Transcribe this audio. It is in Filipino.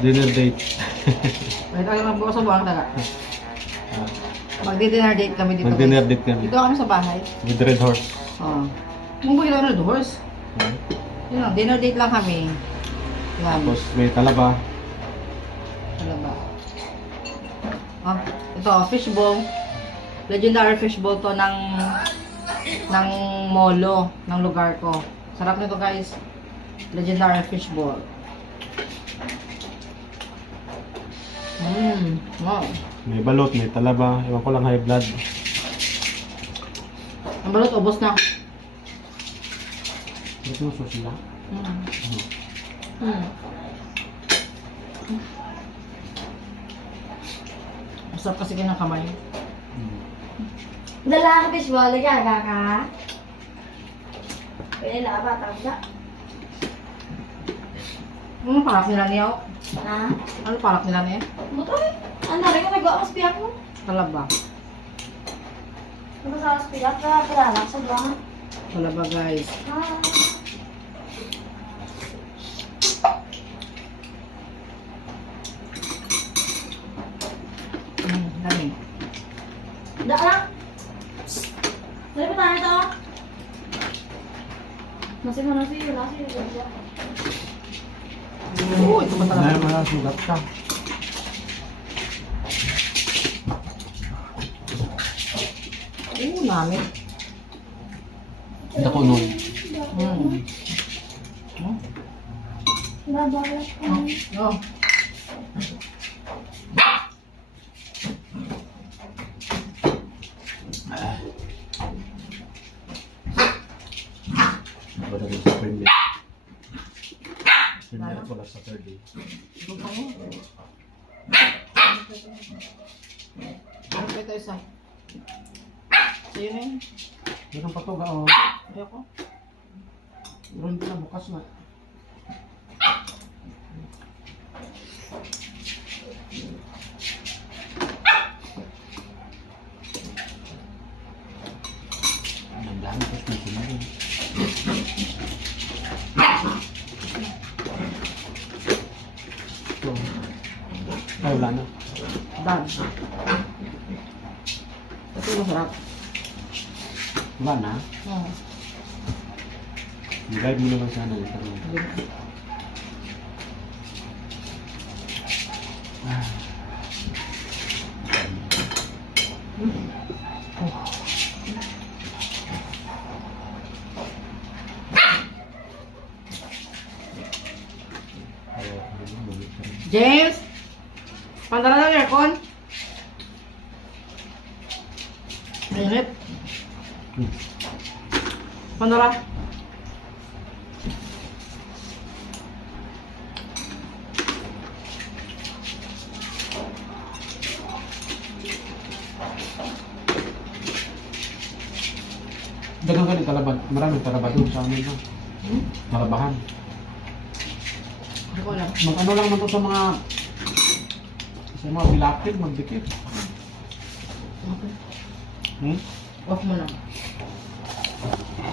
Dinner date. May tayo magbukas sa buwang taga. Magdi-dinner date kami dito. Mag-dinner date kami. Dito kami sa bahay. With Red Horse. Oo. Mung buhay lang na horse. Ah, Yun lang, dinner date lang kami. Yan. Tapos may talaba. Ano ba? Ah, ito, fishbowl. Legendary fishbowl to ng ng molo, ng lugar ko. Sarap nito guys. Legendary fishbowl. Mmm, wow. May balot, may talaba. Ewan ko lang high blood. Ang balot, ubos na. Ba't mo sila? Mm. Mm. Masarap kasi kayo ng kamay. Hmm. Dala ka fishball, nagaga ka. Pwede na ba, tanda? Ano palak nila niya? Ha? Ano palak nila niya? Buto eh. Ano rin kung nagawa mas piyak mo? Talaba. Ano sa mas piyak ka, kilala sa buwan. Talaba guys. Ah. Mm, dami. Da lang. Dali pa tayo ito. Nasi mo, nasi, nasi. Oo, ito pa Dahil talaga. mga sugat ka. Oo, nami. Hindi ako nun. Mm. Oh, Babalat ka. oh. Wala rin sa Premier. Ito pa mo. Ano pa ito isa? Sa'yo na yun. Meron pa to ga oh. Ayoko. Meron din bukas na. Ang dami tapos may Ay, wala na. Dan. Ito masarap. Wala na. Oo. I-live mo naman sana tanong. Ah. Ayaw ko rin, bumalik ka rin. James! Pandala ng aircon. Mainit. Hmm. Pandala. Dagang ka talabad. Maraming talabad doon sa amin. No? Hmm? Talabahan. Hindi ko alam. Mag-ano lang man to sa mga sa mga bilapid, magdikit. Okay. Hmm? Off mo lang.